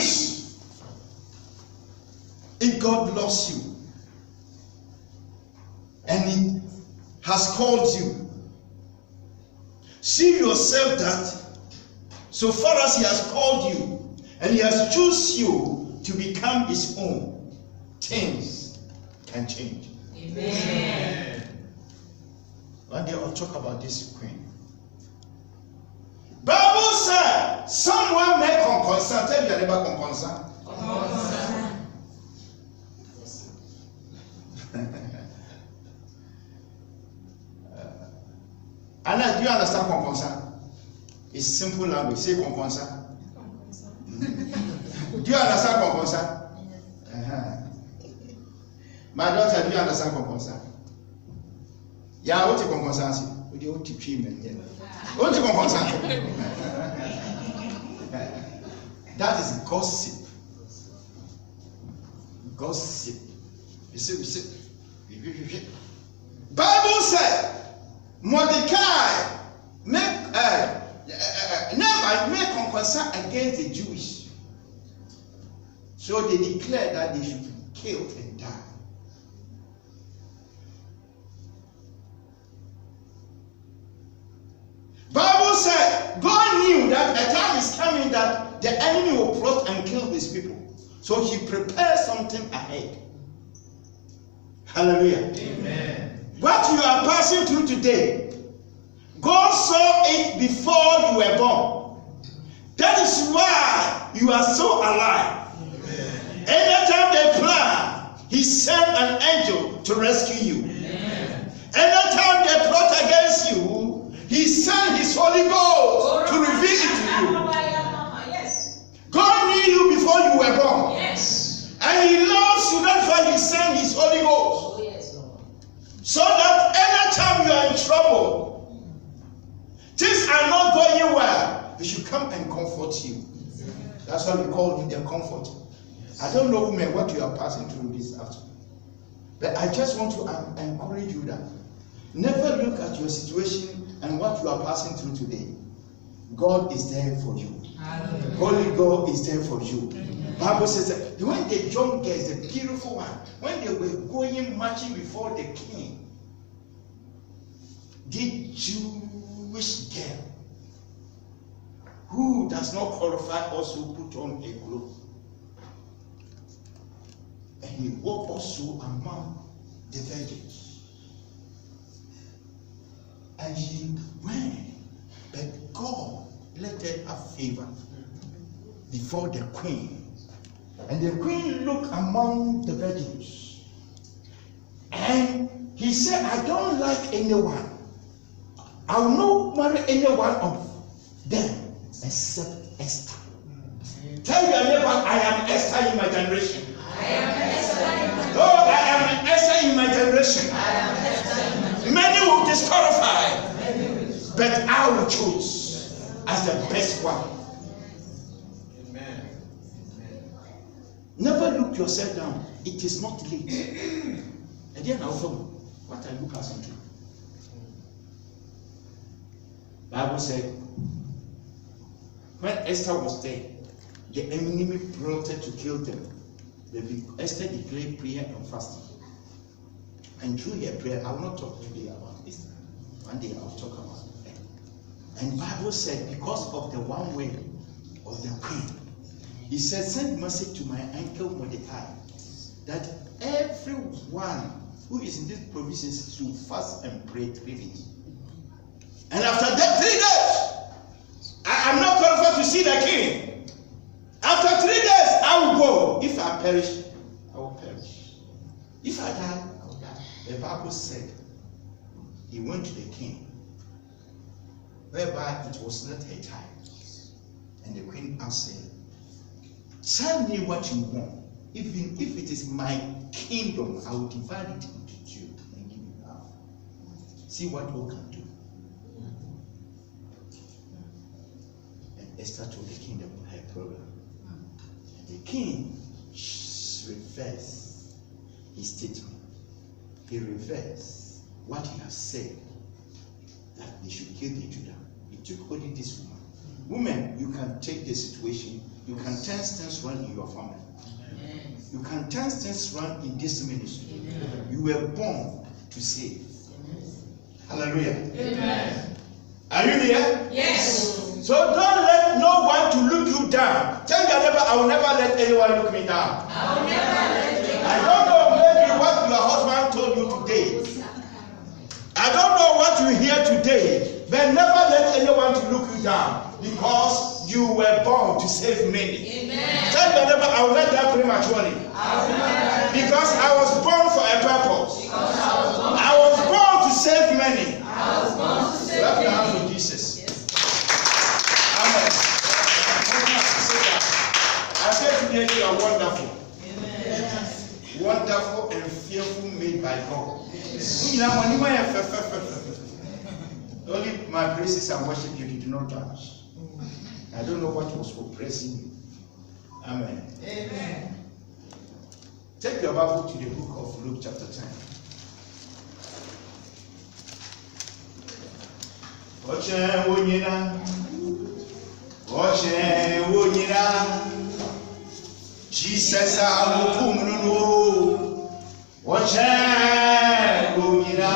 is, if God loves you and He has called you, see yourself that so far as He has called you and He has chosen you to become His own, things can change. Amen. One day I'll talk about this queen. Bible said, someone may concern. Tell your neighbor concern. Anna, do you understand concern? It's simple language. Say concern. Do you understand concern? My daughter, do you understand concern? Yeah, what you concern? What you treatment? What you concern? That is gossip. Gossip. You see. Bible said, Mordecai never make concern against the Jewish. So they declared that they should be killed and die. Bible said God knew that a time is coming that the enemy will plot and kill his people. So He prepared something ahead. Hallelujah. Amen. What you are passing through today, God saw it before you were born. That is why you are so alive. Amen. Anytime they plan, He sent an angel to rescue you. Amen. Anytime they plot against you, He sent His Holy Ghost to reveal it to you. Yes. God knew you before you were born. Yes. And He loves you. That's why He sent His Holy Ghost. Oh, yes, Lord. So that anytime you are in trouble, things are not going well, He should come and comfort you. That's why we call Him the Comforter. I don't know, women, what you are passing through this afternoon. But I just want to encourage you that never look at your situation and what you are passing through today. God is there for you. Hallelujah. Holy God is there for you. Bible says that when the young girls, the beautiful one, when they were going marching before the king, the Jewish girl who does not qualify also put on a cloak. And He walked also among the virgins. And she went, but God let her have favor before the queen. And the queen looked among the virgins. And he said, I don't like anyone. I will not marry any one of them except Esther. Tell your neighbor, I am Esther in my generation. I am Esther in my generation. Oh, I am Esther in my generation. I am Esther in my generation. Many will disqualify, but I will choose as the best one. Never look yourself down. It is not late. And then I'll follow what are you passing through? Bible said, when Esther was there, the enemy plotted to kill them. Esther declared prayer and fasting. And through her prayer, I will not talk today about Esther. One day I'll talk about it. And Bible said, because of the one way of the queen, He said, send message to my uncle Mordecai that everyone who is in this province should fast and pray 3 days. And after that 3 days, I am not qualified to see the king. After 3 days, I will go. If I perish, I will perish. If I die, I will die. The Bible said he went to the king, whereby it was not her time. And the queen answered, tell me what you want. Even if it is my kingdom, I will divide it into 2 and give you half. See what God can do. And Esther told the king about her problem. And the king reversed his statement. He reversed what he has said, that they should kill the Judah. He took only this woman. Women, you can take the situation, you can turn things around in your family. You can turn things around in this ministry. You were born to save. Hallelujah. Amen. Are you there? Yes. So don't let no one to look you down. Tell your neighbor, I will never let anyone look me down. I will never let anyone. I don't know maybe what your husband told you today. I don't know what you hear today, but never let anyone to look you down, because you were born to save many. Amen. Tell your neighbor, I will not die prematurely, because I was born for a purpose. I was born to save many. Clap your hands for Jesus. Amen. I say today you are wonderful. Wonderful and fearful made by God. Only my praises and worship you did not touch. I don't know what was oppressing you. Amen. Amen. Take your Bible to the book of Luke chapter 10. Jesus amukumunu wache unyina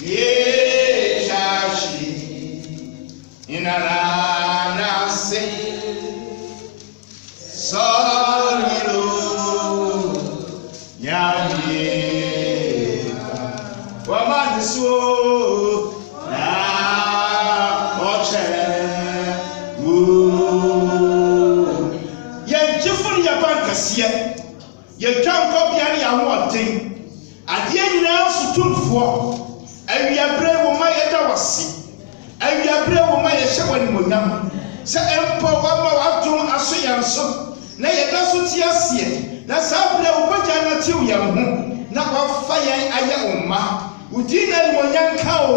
ye chashi inara nase soliro nyamye wamaniso yɛtwa nkɔbea ne ahoɔden adeɛ nyinaa so tumfoɔ awiaberɛ wo ma yɛda wase awiaberɛ wo ma yɛhyɛ wɔ animonyam sɛ mpo wama w'adom aso yɛn so na yɛda so te aseɛ na saa berɛ wo pagya no tew yɛn ho na wafa yɛn ayɛ wo mma wo din na animonyam nka o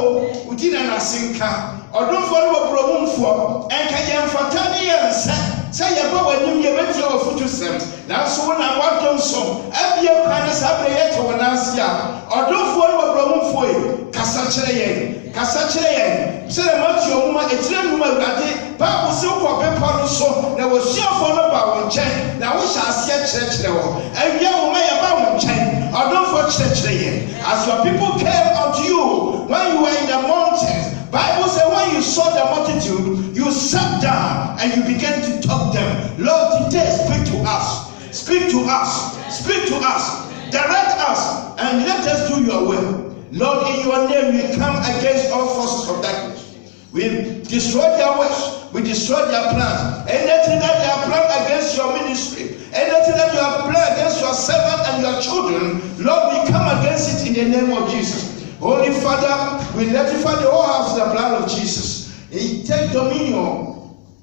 wo din na nase nka ɔdomfoɔ no wɔ borɔmumfoɔ ɛnka yɛmfata ne yɛnsa sɛ yɛbɔ w'anim yɛbɛtia ɔfoto sɛm nanso wo na woadom so abie kwan ne saa berɛ yɛte wo nanse a ɔdomfoɔ no wɔ borɔmumfoɔ yi kasa kyerɛ yɛn sɛdeɛ matthew nwoma ɛtire nnum awurade bible sɛ wokɔ bepɔ no so na wɔsuafoɔ no ba wo nkyɛn na wohyɛ aseɛ kyerɛkyerɛ wɔ awia wo ma yɛba wo nkyɛn ɔdomfoɔ kyerɛkyerɛ yɛn as your people came unto you when you were in the mountains. Bible says when you saw the multitude, you sat down and you began to talk them. Lord, today speak to us. Speak to us. Speak to us. Direct us and let us do your will. Lord, in your name we come against all forces of darkness. We destroy their works. We destroy their plans. Anything that they have planned against your ministry, anything that you have planned against your servant and your children, Lord, we come against it in the name of Jesus. Holy Father, we electrify the whole house in the blood of Jesus. He take dominion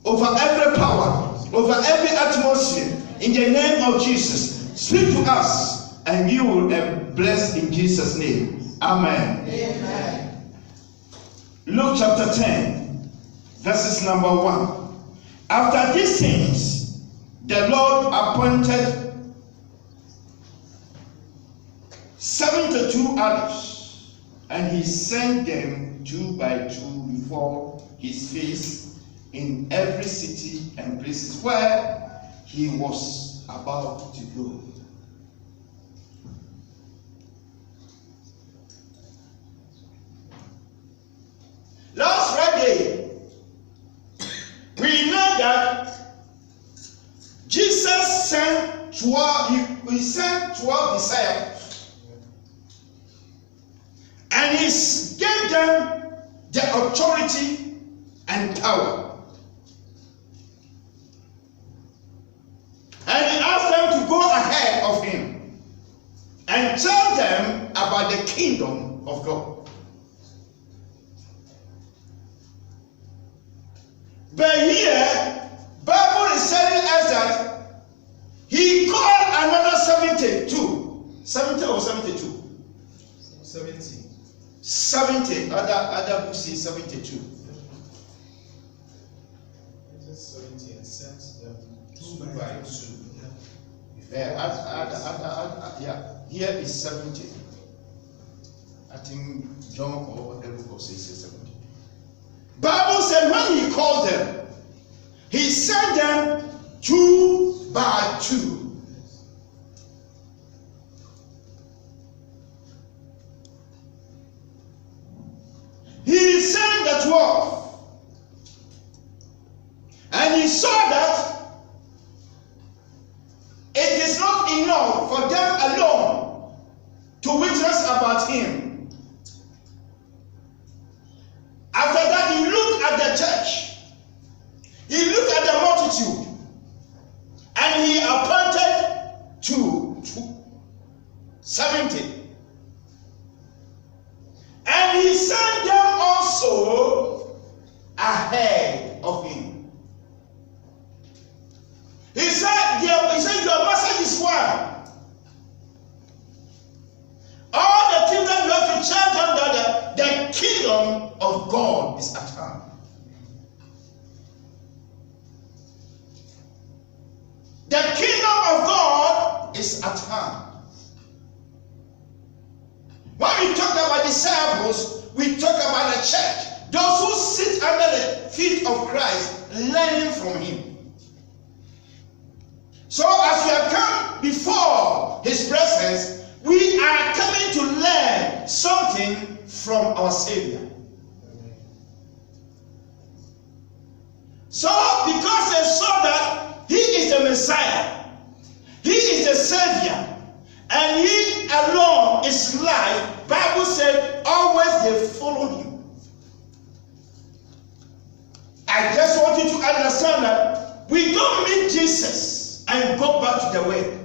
over every power, over every atmosphere, in the name of Jesus. Speak to us, and you will be blessed in Jesus' name. Amen. Amen. Luke chapter 10, verses number 1. After these things, the Lord appointed 72 others, and he sent them 2 by 2 before his face in every city and places where he was about to go. Last Friday, we know that Jesus sent 12 disciples. And he gave them the authority and power. And he asked them to go ahead of him and tell them about the kingdom of God. But here, Bible is telling us that he called another 72. 70 or 72? 70. Other books say 72. 70 and sent them 2 by 2. Yeah, here is 70. I think John or whatever book says 70. Bible said when he called them, He sent them 2 by 2. He sent the 12. And he saw that it is not enough for them alone to witness about him. After that, he looked at the church. He looked at the multitude. And he appointed 70. And he sent them also ahead of him. He said, your message is one. All the things that you have to tell them that the kingdom of God is at hand. The kingdom of God is at hand. When we talk about disciples, we talk about the church. Those who sit under the feet of Christ, learning from him. So as we have come before his presence, we are coming to learn something from our Savior. So because they saw that he is the Messiah, he is the Savior, and he alone is life, Bible said always they followed him. I just want you to understand that we don't meet Jesus and go back to the way.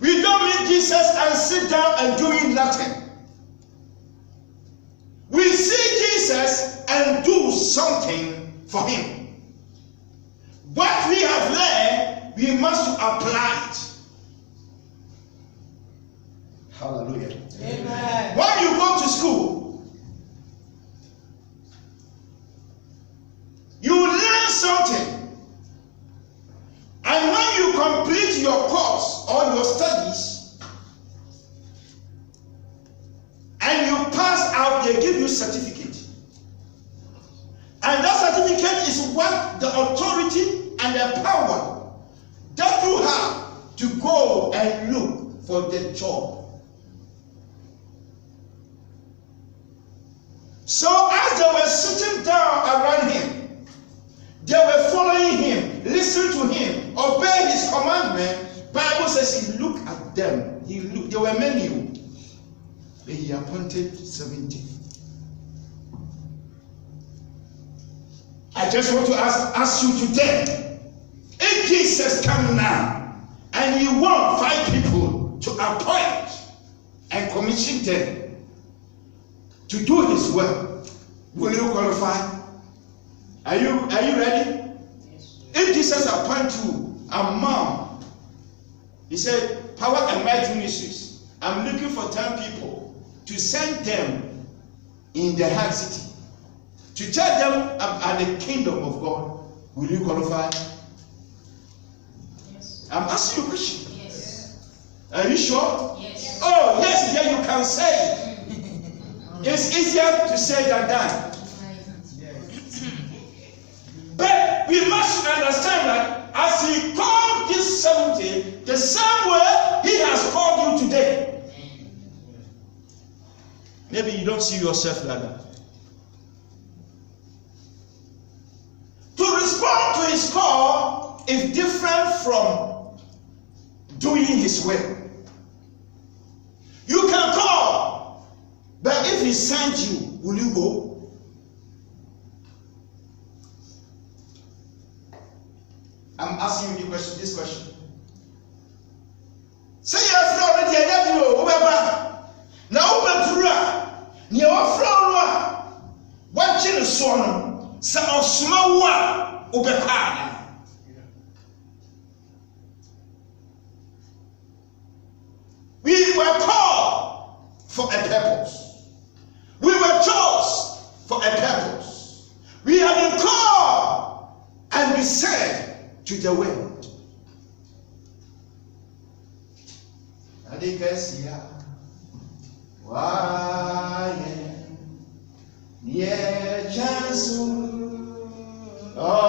We don't meet Jesus and sit down and doing nothing. We see Jesus and do something for him. What we have learned, we must apply it. Hallelujah. Amen. When you go to school, you learn something. And when you complete your course or your studies, and you pass out, they give you a certificate. And that certificate is what the authority and the power that you have to go and look for the job. So as they were sitting down around him, they were following him, listening to him, obey his commandment. Bible says he looked at them. There were many, but he appointed 70. I just want to ask you today, if Jesus comes now and you want 5 people to appoint and commission them to do his work, will you qualify? Are you ready? Yes. If Jesus appoints you a mom, he said, Power and Might Ministries, I'm looking for 10 people to send them in the hard city to tell them about the kingdom of God. Will you qualify? Yes. I'm asking you a question. Yes. Are you sure? Yes. Oh, yes, yeah, you can say it. It's easier to say than done. But we must understand that as he called this 70, the same way he has called you today. Maybe you don't see yourself like that. To respond to his call is different from doing his will. You can call, but if he sends you, will you go? I'm asking you this question. Say you're from the idea of whoever. Now, near Flora, watching the son, some of small one, Ubekana. We were called for a purpose. We were chosen for a purpose. We have been called and we said to the world. Adikesia, why, yeah, chansu, oh.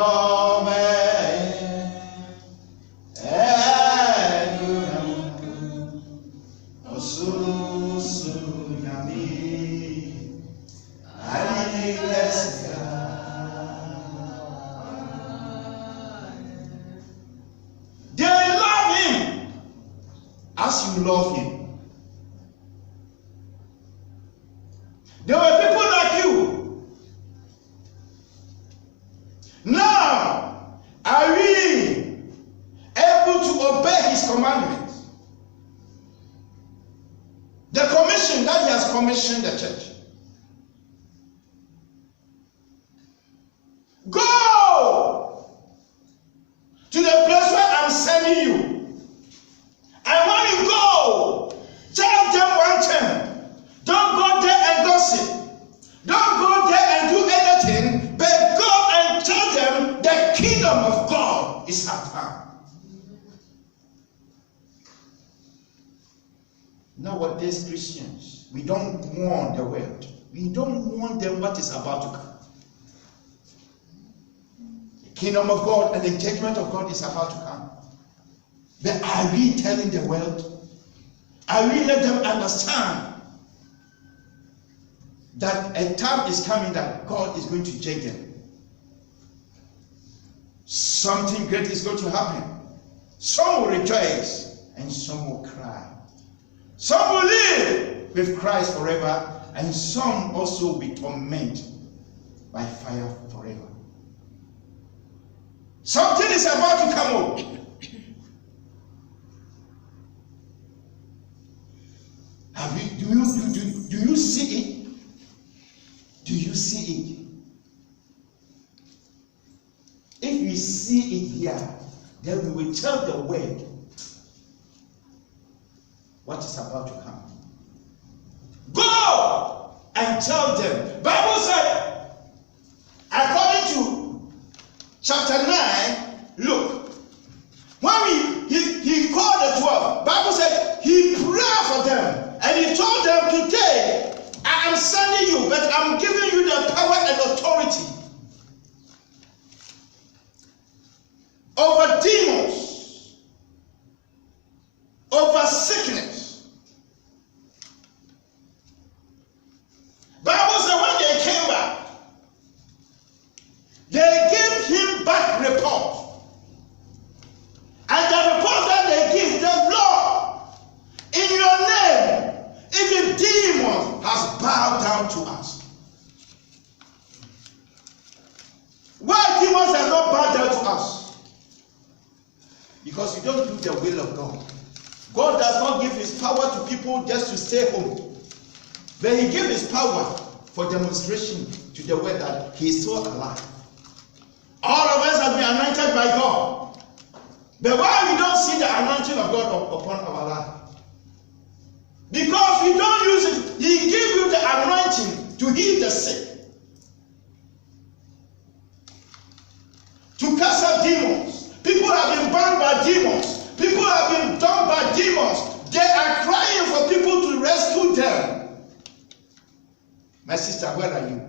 to love him. There were people like you. Now, are we able to obey his commandments? The commission that he has commissioned the church. Go to the place where I'm sending you. And when you go, tell them one thing. Don't go there and gossip. Don't go there and do anything, but go and tell them the kingdom of God is at hand. Nowadays, Christians, we don't want the world. We don't want them what is about to come. The kingdom of God and the judgment of God is about to come. But are we telling the world? Are we letting them understand that a time is coming that God is going to judge them? Something great is going to happen. Some will rejoice and some will cry. Some will live with Christ forever, and some also will be tormented by fire forever. Something is about to come up. Do you see it? Do you see it? If we see it here, then we will tell the world what is about to come. Go and tell them. Bible said, according to chapter 9, look, when he called the 12, Bible said he prayed for them and he told them, today I am sending you, but I'm giving you the power and authority over demons, over sickness. Bible said when they came back, they gave him back report. And the report that they give, the Lord, in your name, even demons has bowed down to us. Why demons have not bowed down to us? Because you don't do the will of God. God does not give his power to people just to stay home. But he gives his power for demonstration to the world that he is still alive. All of us have been anointed by God. But why we don't see the anointing of God upon our life? Because we don't use it. He gives you the anointing to heal the sick, to cast out demons. People have been bound by demons. People have been done by demons. They are crying for people to rescue them. My sister, where are you?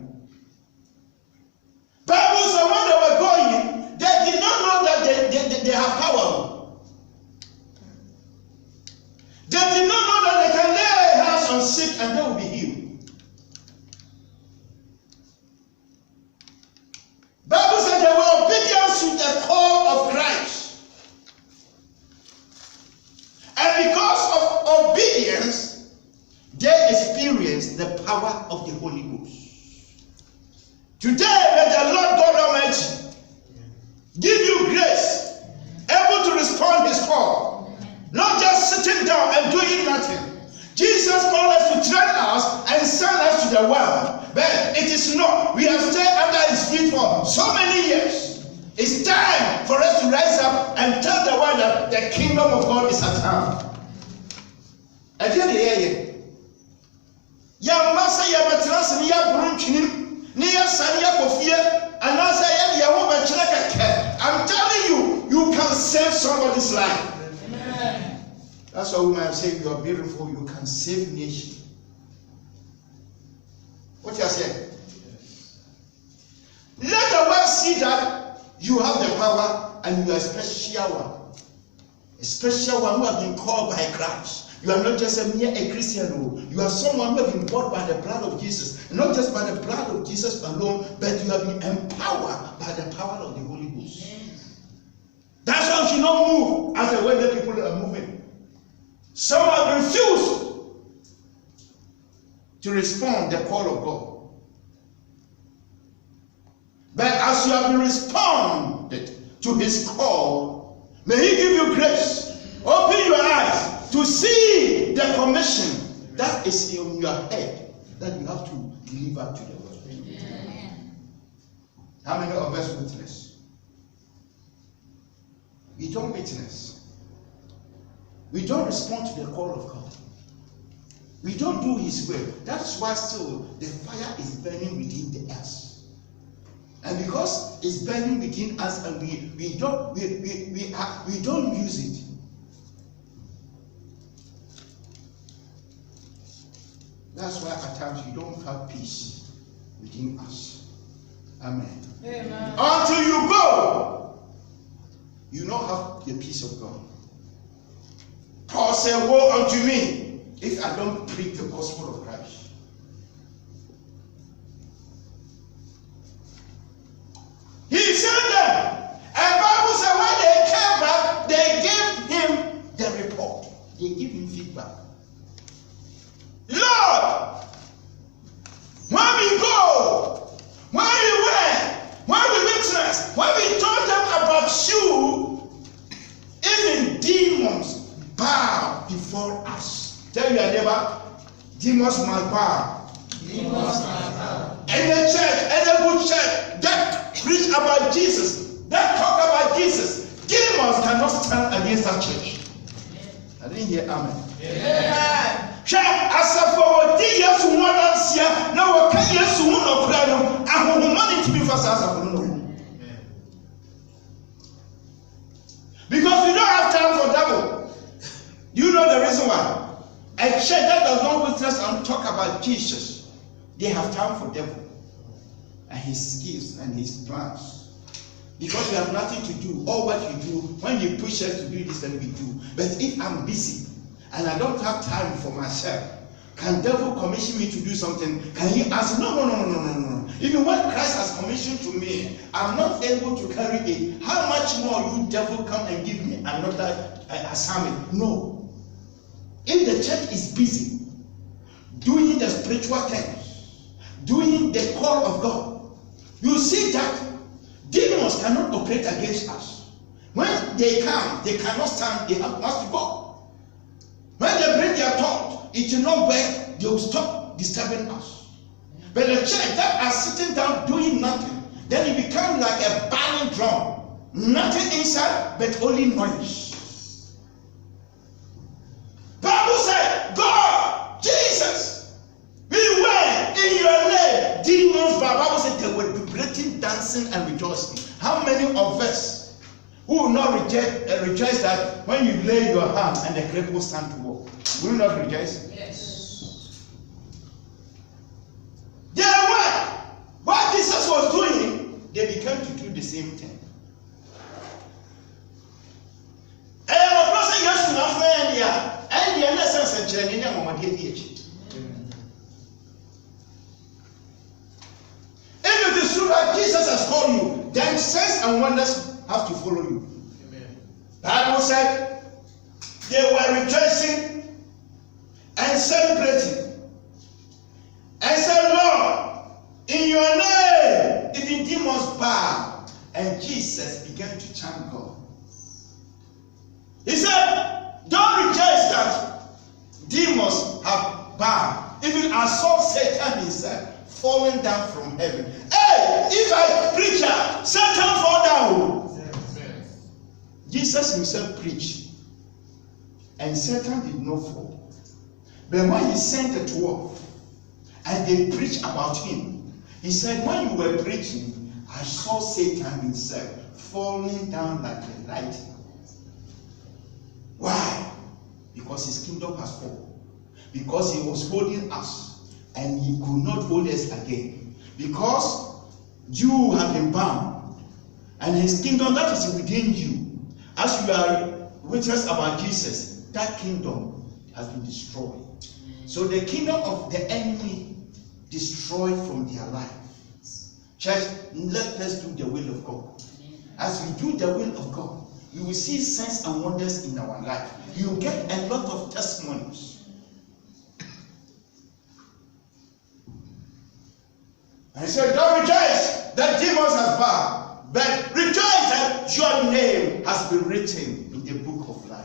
Bible said when they were going, they did not know that they have power. They did not know that they can lay hands on sick and they will be healed. Bible said they were obedient to the call of Christ. And because of obedience, they experienced the power of the Holy Ghost. Today, may the Lord God Almighty give you grace, able to respond his call, not just sitting down and doing nothing. Jesus called us to train us and send us to the world, but it is not. We have stayed under his feet for so many years. It's time for us to rise up and tell the world that the kingdom of God is at hand. I did hear you. Ya masa ya batrasi ni ya brunchini ni ya sani ya kofie anasa ya ya wo bachira keke. I'm telling you, you can save somebody's life. Amen. That's why we might say you are beautiful, you can save nation. What you are saying? Let the world see that you have the power and you are a special one. A special one who has been called by Christ. You are not just a mere Christian. You are someone who has been bought by the blood of Jesus. And not just by the blood of Jesus alone, but you have been empowered by the power of the Holy Ghost. That's why you should not move as the way that people are moving. Some have refused to respond to the call of God. But as you have responded to his call, may he give you grace. Open your eyes to see the commission that is in your head that you have to deliver to the world. Amen. How many of us witness? We don't witness. We don't respond to the call of God. We don't do his will. That's why still the fire is burning within us. And because it's burning within us and we don't use it. That's why at times you don't have peace within us. Amen. Amen. Until you go, you don't have the peace of God. Paul said, woe unto me if I don't preach the gospel of Christ. He sent them. And the Bible said when they came back, they gave him the report. They gave him feedback. Lord, when we go, when we went, when we witnessed, when we told them about you, even demons bow before us. Tell your neighbor, demons must bow. Demons must bow. And the church, and the good church that preach about Jesus, that talk about Jesus, demons cannot stand against that church. I didn't hear amen. Amen. As for years one answer, now what can yes one or crano, I have money to be fast as a no. Because we don't have time for devil. Do you know the reason why? A church that does not witness and talk about Jesus, they have time for devil and his skills and his plans. Because we have nothing to do. All what you do, when you push us to do this, then we do. But if I'm busy and I don't have time for myself, can devil commission me to do something? Can he answer? No. Even when Christ has commissioned to me, I'm not able to carry it. How much more you devil come and give me another assignment? No. If the church is busy doing the spiritual things, doing the call of God, you see that demons cannot operate against us. When they come, they cannot stand, they have must go. When they bring their thought, it will not work, they will stop disturbing us. But the church that are sitting down doing nothing, then it becomes like a burning drum. Nothing inside, but only noise. Bible said, God, Jesus, we went in your name. Demons, Bible said they were vibrating, dancing, and rejoicing. How many of us who will not rejoice that when you lay your hand and the cripple stand to walk? Will you not rejoice? Yes. They were. What Jesus was doing, they began to do the same thing. If it is true that Jesus has called you, then signs and wonders have to follow you. Amen. Bible said they were rejoicing and celebrating and said, Lord, in your name, even demons bow. And Jesus began to chant God. He said, don't rejoice that demons have bowed. Even as saw Satan himself falling down from heaven. Hey, if I preach, Satan fall down. Amen. Jesus himself preached. And Satan did not fall. But when he sent the 12 and they preached about him, he said, when you were preaching, I saw Satan himself falling down like a lightning. Why? Because his kingdom has fallen. Because he was holding us and he could not hold us again. Because you have been bound and his kingdom that is within you, as you are witness about Jesus, that kingdom has been destroyed. So the kingdom of the enemy destroyed from their lives. Church, let us do the will of God. As we do the will of God, you will see signs and wonders in our life. You will get a lot of testimonies. And he said, don't rejoice that demons have bowed, but rejoice that your name has been written in the book of life.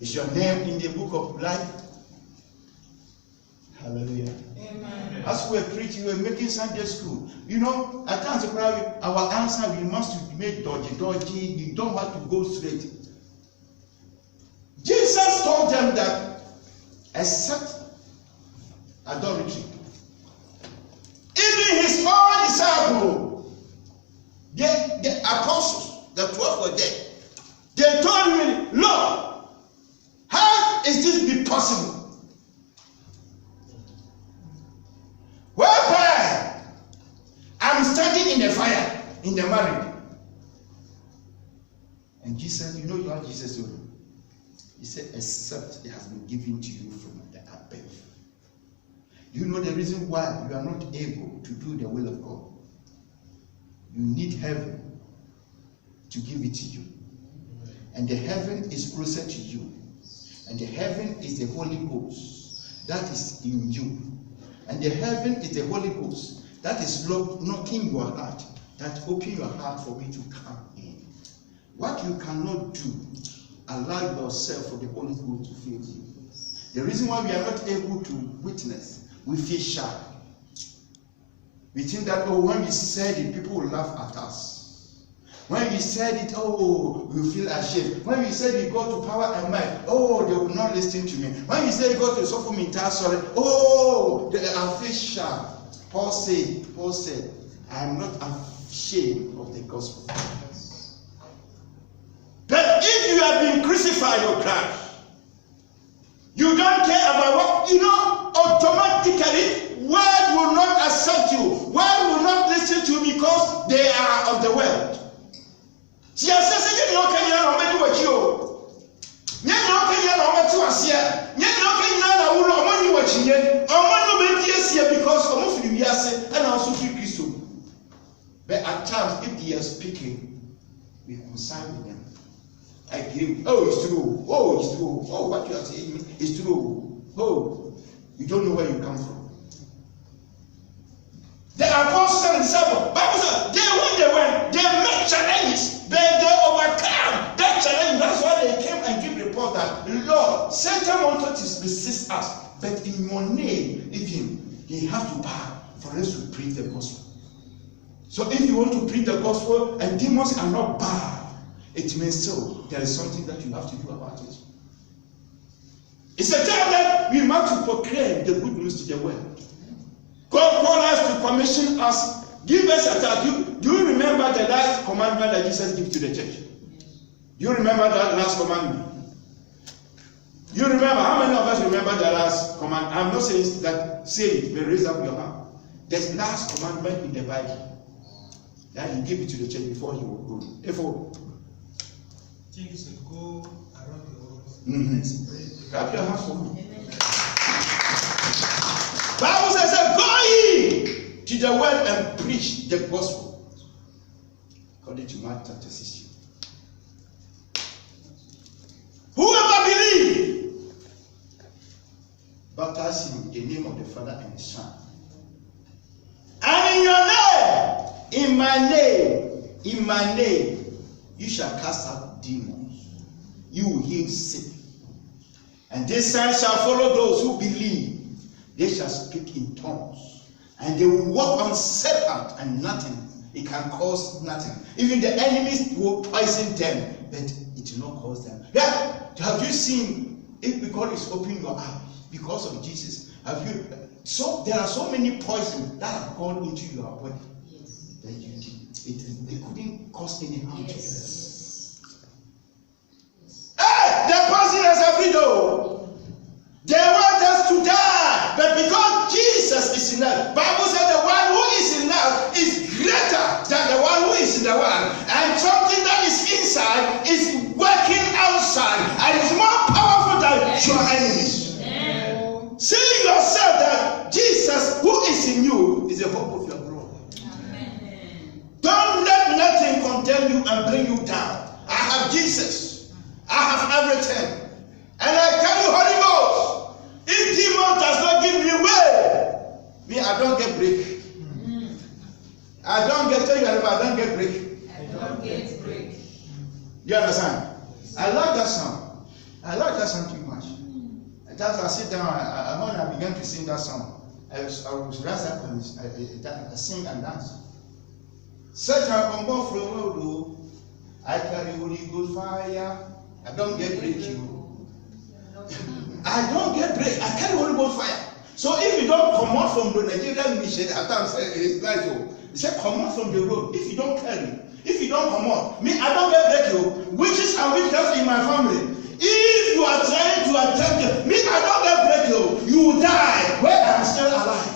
Is your name in the book of life? Hallelujah. Amen. As we were preaching, we were making Sunday school. You know, at times our answer, we must make dodgy. You don't have to go straight. Jesus told them that except idolatry, even his own disciples, the apostles, the 12 were there. They told him, Lord, how is this be possible? Whereby I'm standing in the fire, in the marriage. And Jesus, you know what Jesus told him? He said, except it has been given to you from the above. Do you know the reason why you are not able to do the will of God? You need heaven to give it to you. And the heaven is closer to you. And the heaven is the Holy Ghost that is in you. And the heaven is the Holy Ghost that is knocking your heart, that open your heart for me to come in. What you cannot do, allow yourself for the Holy Ghost to fill you. The reason why we are not able to witness, we feel shy. We think that, oh, when we said it, people will laugh at us. When we said it, oh, we feel ashamed. When we said we go to power and might, oh, they will not listen to me. When we say we go to suffer me, sorry, oh, I feel shy. Paul said, I am not ashamed of the gospel. But if you have been crucified with Christ, you don't care about what, you know, automatically, world will not accept you. World will not listen to you because they are of the world. See, I say, you know, can you know what you you know, can you know what you are here? You know, can you know what you watching yet? Or when you make here because of you are and also free Christo. But at times, if they are speaking, we consign with them. I give, oh, it's true. Oh, it's true. Oh, what you are saying is true. Oh, you don't know where you come from. The apostles and disciples, Bible says, they met challenges, but they overcame that challenge. That's why they came and give report that, Lord, Satan wanted to resist us, but in your name, even he has to bow for us to preach the gospel. So if you want to preach the gospel and demons are not bound, it means so there is something that you have to do about it. It's a time that we must proclaim the good news to the world. God called us to commission us, give us a task. Do you remember the last commandment that Jesus gave to the church? Do you remember that last commandment? You remember? How many of us remember the last commandment? I'm not saying that, say it, but raise up your hand. There's the last commandment in the Bible that he gave it to the church before he would go. Therefore, things that go around the world. Clap your hands for me. Bible says, go ye to the world and preach the gospel. According to Mark chapter 16. Whoever believes, baptize him in the name of the Father and the Son. And in your name, in my name, you shall cast out demons. You will heal sick. And this sign shall follow those who believe. They shall speak in tongues. And they will walk on serpent and nothing. It can cause nothing. Even the enemies will poison them, but it will not cause them. Yeah. Have you seen it because it's opening your eyes because of Jesus? Have you? So there are so many poisons that have gone into your body. Yes. That they couldn't cause any harm to you. Hey, the poisoners every day. They want us to die, but because Jesus is in us, Bible says the one who is in us is greater than the one who is in the world, and something that is inside is working outside, and is more powerful than your enemies. Amen. See yourself that Jesus, who is in you, is the hope of your glory. Amen. Don't let nothing condemn you and bring you down. I have Jesus. I have everything. And I tell you, Holy Ghost, if demon does not give me way, me, I don't get break. I don't get, tell you, I don't get break. I don't get break. You understand? I like that song. I like that song too much. As I sit down, when I began to sing that song, I was rise up and I sing and dance. Such a combo from I carry Holy Ghost fire. I don't get break you. I don't get break. I carry Holy Ghost fire. So if you don't come out from the Nigerian mission, at times it's like he said, come out from the road. If you don't carry, if you don't come out, me, I don't get break you. Witches and witchcraft in my family. If you are trying to attempt it, me, I don't get break you. You will die where I'm still alive.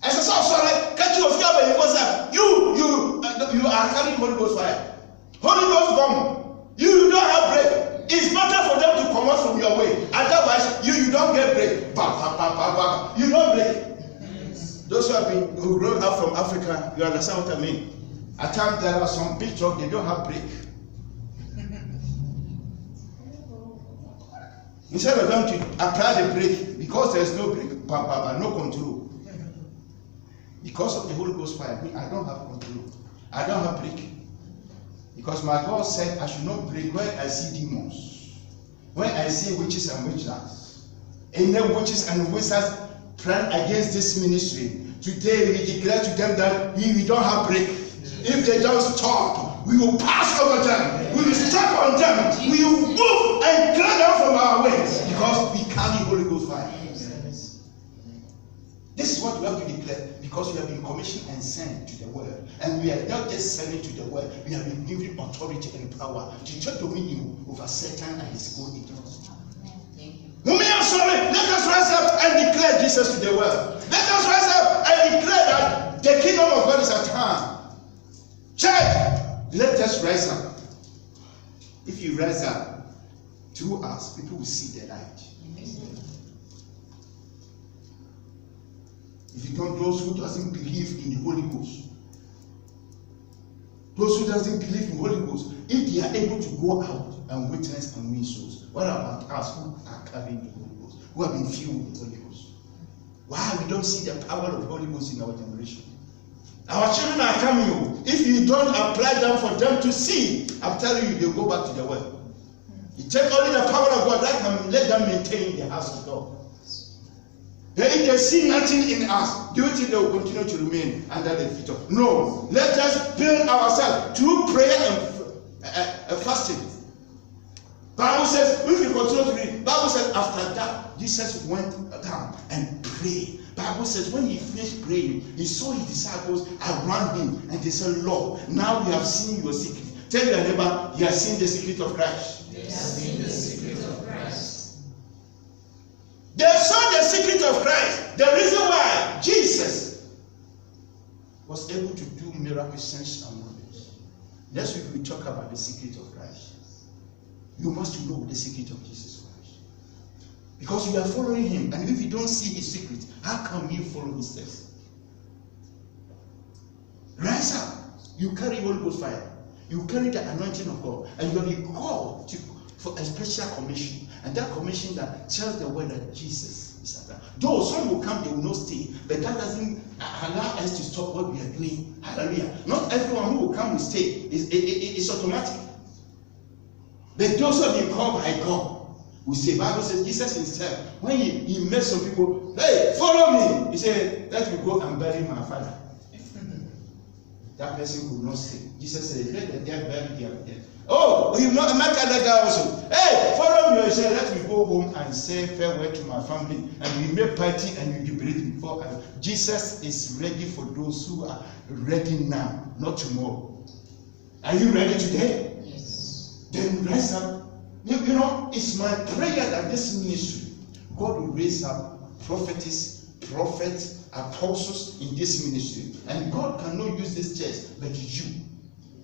I said, sorry, catch you off your because you are carrying Holy Ghost fire. Holy Ghost bomb. You don't have break. It's better for them to come out from your way. Otherwise, you don't get break. You don't break. Those who grow up from Africa, you understand what I mean? At times there are some big trucks, they don't have break. Instead of them to apply the brake, because there's no brake, no control. Because of the Holy Ghost fire, me, I don't have control. I don't have brake. Because my God said I should not brake when I see demons. When I see witches and witches. Any witches and wizards plan against this ministry. Today we declare to them that we don't have brake. If they don't stop, we will pass over them. We will step on them. We will move and clear them from our ways. Because we carry Holy Ghost fire. This is what we have to declare. Because we have been commissioned and sent to the world. And we are not just sending to the world. We have been given authority and power to take dominion over Satan and his co-agents. Let us rise up and declare Jesus to the world. Let us rise up and declare that the kingdom of God is at hand. Church, let us rise up. If you rise up through us, people will see the light. If you don't, those who doesn't believe in the Holy Ghost, those who doesn't believe in the Holy Ghost, if they are able to go out and witness and win souls, what about us who are carrying the Holy Ghost, who have been filled with the Holy Ghost? Why we don't see the power of the Holy Ghost in our generation? Our children are coming. If you don't apply them for them to see, I'm telling you, they'll go back to the world. You take only the power of God that can let them maintain the house of God. If they see nothing in us, do you think they will continue to remain under the feet of? No. Let us build ourselves through prayer and fasting. Bible says, if you continue to read, Bible says after that, Jesus went down and prayed. Bible says when he finished praying, he saw his disciples around him, and they said, Lord, now we have seen your secret. Tell your neighbor, you have seen the secret of Christ. They have seen the secret of Christ. They saw the secret of Christ. The reason why Jesus was able to do miracle signs and wonders. Next week we talk about the secret of Christ. You must know the secret of Jesus Christ. Because you are following him, and if you don't see his secret, how can you follow his steps? Rise up. You carry Holy Ghost fire. You carry the anointing of God, and you will be called for a special commission. And that commission that tells the world that Jesus is at that. Though some will come, they will not stay. But that doesn't allow us to stop what we are doing. Hallelujah. Not everyone who will come will stay. It's automatic. But those who have been called by God will say, Bible says Jesus himself, when he met some people, hey, follow me. He said, let me go and bury my father. That person could not stay. Jesus said, let the dead bury their dead. Oh, you met that guy also. Hey, follow me. He said, let me go home and say farewell to my family, and we make party and we jubilate before us. Jesus is ready for those who are ready now, not tomorrow. Are you ready today? Yes. Then rise up. You know, it's my prayer that this ministry, God will raise up prophets, apostles in this ministry. And God cannot use this church, but you.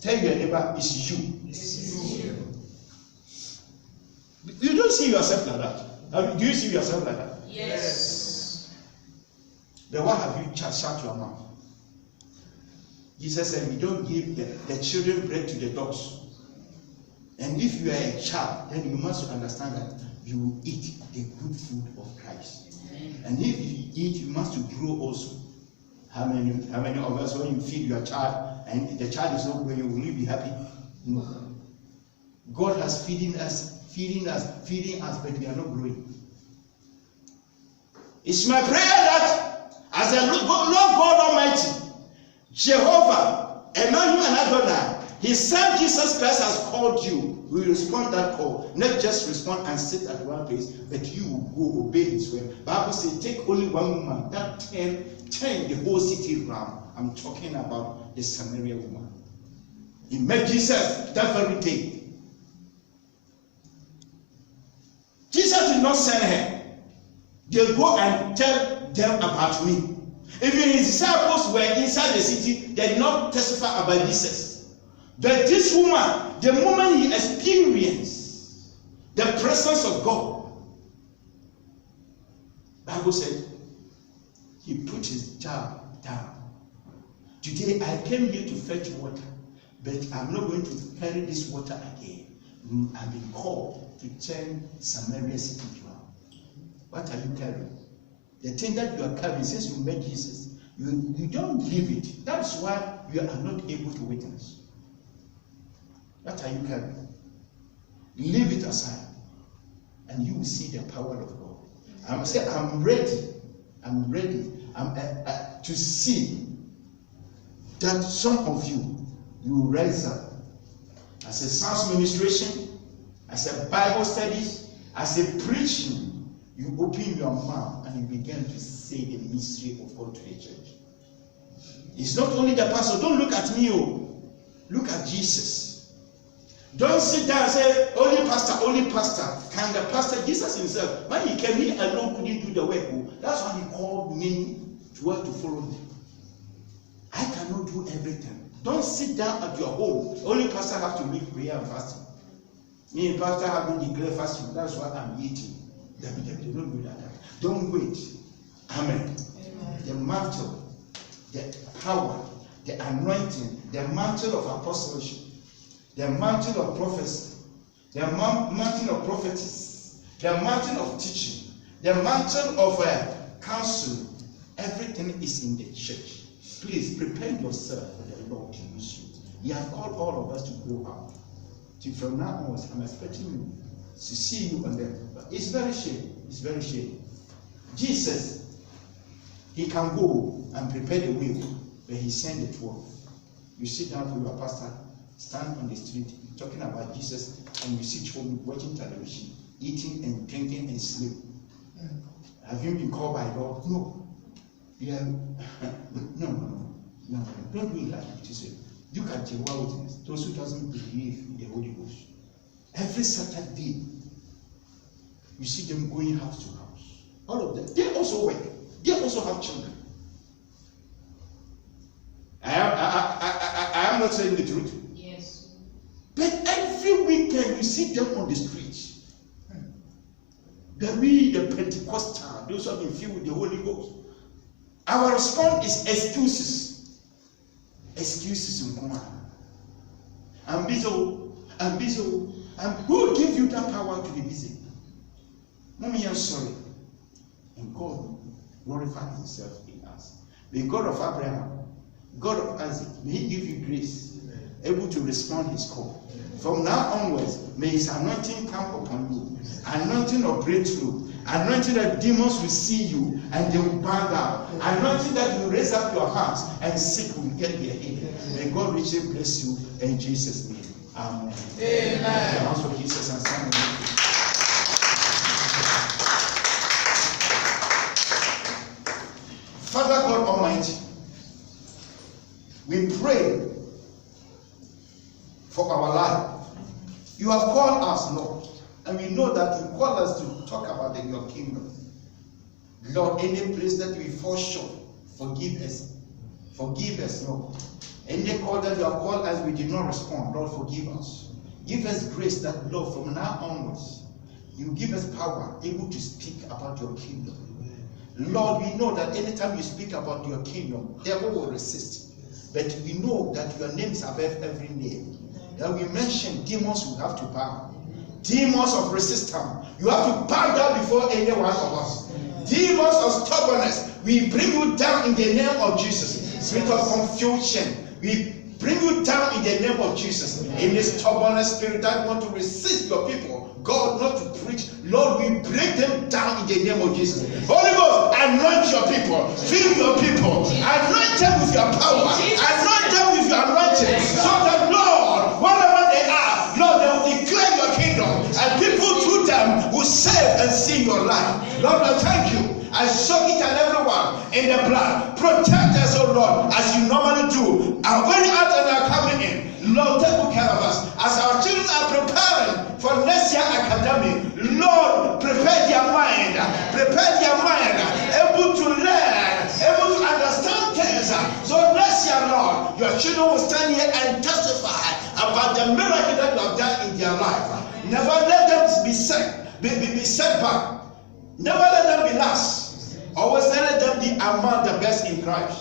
Tell your neighbor, it's you. You don't see yourself like that. Do you see yourself like that? Yes. Then why have you shut your mouth? Jesus said, "We don't give the children bread to the dogs." And if you are a child, then you must understand that you will eat the good food of Christ. And if you eat, you must grow also. How many of us, when you feed your child and the child is not growing, will you be happy? No. God has feeding us, but we are not growing. It's my prayer that as a Lord God Almighty, Jehovah, Emmanuel and Adonai, His Son Jesus Christ has called you. We respond that call. Not just respond and sit at one place, but you will go obey His word. Bible says, take only one woman that turn the whole city around. I'm talking about the Samaritan woman. He met Jesus that very day. Jesus did not send her. They go and tell them about me. Even his disciples were inside the city, they did not testify about Jesus. But this woman, the moment he experienced the presence of God, the Bible said, he put his jar down. Today I came here to fetch water, but I'm not going to carry this water again. I've been called to turn Samaria city around. What are you carrying? The thing that you are carrying, since you met Jesus, you don't leave it. That's why you are not able to witness. What are you carrying? Leave it aside, and you will see the power of God. I'm saying, I'm ready. I'm ready. To see that some of you will rise up as a sound ministration, as a Bible studies, as a preaching. You open your mouth and you begin to say the mystery of God to the church. It's not only the pastor. Don't look at me. Oh. Look at Jesus. Don't sit down and say, only pastor, only pastor. Can the pastor, Jesus himself, when he came, he alone couldn't do the work. Oh. That's why he called many to work to follow him. I cannot do everything. Don't sit down at your home. Only pastor have to make prayer and fasting. Me and pastor have been declared fasting. That's why I'm eating. Don't do that. Don't wait. Amen. Amen. The mantle, the power, the anointing, the mantle of apostleship, the mantle of prophecy, the mantle of prophecies, the mantle of teaching, the mantle of counseling. Everything is in the church. Please prepare yourself for the Lord to use you. He has called all of us to go out. From now onwards, I'm expecting you to see you on them. But it's very shame. It's very shame. Jesus, he can go and prepare the way, but he sent the 12. You sit down for your pastor, stand on the street, talking about Jesus, and you see 12 watching television, eating and drinking and sleep. Have you been called by God? No. Yeah. No. Don't do it like it. Look at Jehovah's Witness, those who doesn't believe in the Holy Ghost. Every Saturday, you see them going house to house. All of them. They also work. They also have children. I am not saying the truth. Yes. But every weekend you see them on the streets. The Pentecostal, those who have been filled with the Holy Ghost. Our response is excuses. Excuses in command. I'm busy. And who will give you that power to be busy? Mommy, I'm sorry. And God glorifies himself in us. The God of Abraham, God of Isaac, may he give you grace, able to respond his call. From now onwards, may his anointing come upon you. Anointing of breakthrough. Anointing that demons will see you and they will bow down. Anointing that you raise up your hands and sick will get their healing. May God richly bless you in Jesus' name. Amen. Amen. Hands for Jesus and stand. Father God Almighty, we pray for our life. You have called us, Lord, and we know that you call us to talk about your kingdom. Lord, any place that we fall short, forgive us. Forgive us, Lord. Any call that you have called us, we did not respond. Lord, forgive us. Give us grace that, Lord, from now onwards, you give us power, able to speak about your kingdom. Lord, we know that anytime you speak about your kingdom, the devil will resist. But we know that your name is above every name. That we mentioned demons will have to bow. Demons of resistance, you have to bow down before any one of us. Demons of stubbornness, we bring you down in the name of Jesus. Spirit of confusion, we bring you down in the name of Jesus. In this stubbornness spirit that want to resist your people, God not to preach, Lord, we break them down in the name of Jesus. Holy Ghost, anoint your people, fill your people, anoint them with your power, anoint them with your anointing, so that, Lord, wherever they are, Lord, they will declare your kingdom, and people through them will save and see your light. Lord, I thank you. I soak each and everyone in the blood. Protect us, oh Lord, as you normally do. Our going out and our coming in. Lord, take good care of us. As our children are preparing for next year academic, Lord, prepare their mind, able to learn, able to understand things. So next year, Lord, your children will stand here and testify about the miracle that you have done in their life. Never let them be set back. Never let them be last. Always let them be among the best in Christ.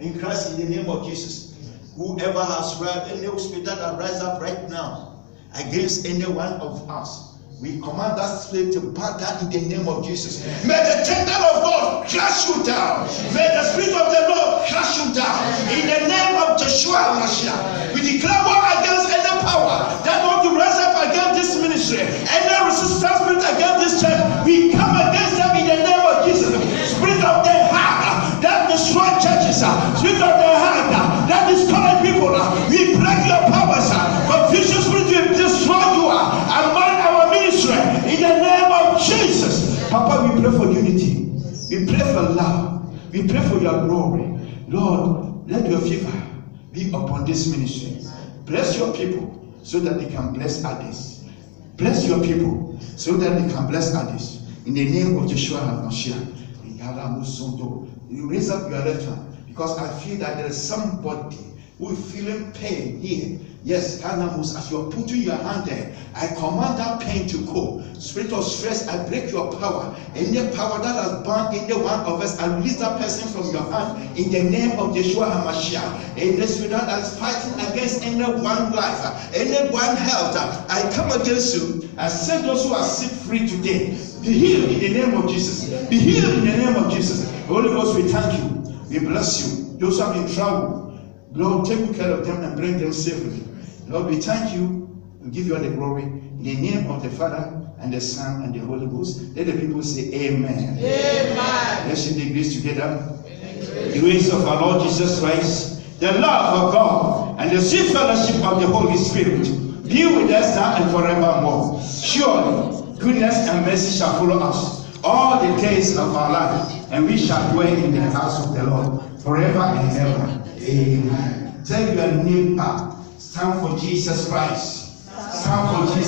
In Christ, in the name of Jesus. Whoever has read any spirit that will rise up right now against any one of us, we command that spirit to bow down in the name of Jesus. May the tender of God crush you down. May the spirit of the Lord crush you down. In the name of Joshua HaMashiach, we declare war against any power that want to rise up against this ministry. Any resistance spirit against this church, we come against them in the name of Jesus. Spirit of the heart that destroy churches, spirit of the heart that discourage people, we break your powers. Confusion spirit will destroy you among our ministry in the name of Jesus. Papa, we pray for unity. We pray for love. We pray for your glory. Lord, let your favor be upon this ministry. Bless your people so that they can bless others. Bless your people so that they can bless others. In the name of Joshua HaMashiach. You raise up your left hand because I feel that there is somebody who is feeling pain here. Yes, as you're putting your hand there, I command that pain to go. Spirit of stress, I break your power. Any power that has bound any one of us, I release that person from your hand in the name of Yeshua HaMashiach. Any spirit that is fighting against any one life, any one health, I come against you. I send those who are sick free today. Be healed in the name of Jesus. Be healed in the name of Jesus. Holy Ghost, we thank you. We bless you. Those who have been troubled, Lord, take good care of them and bring them safely. Lord, we thank you and give you all the glory. In the name of the Father, and the Son, and the Holy Ghost. Let the people say amen. Amen. Let's sing the grace together. The grace of our Lord Jesus Christ, the love of God, and the sweet fellowship of the Holy Spirit be with us now and forevermore. Surely, goodness and mercy shall follow us all the days of our life, and we shall dwell in the house of the Lord forever and ever. Amen. Tell your neighbor, stand for Jesus Christ. Stand for Jesus.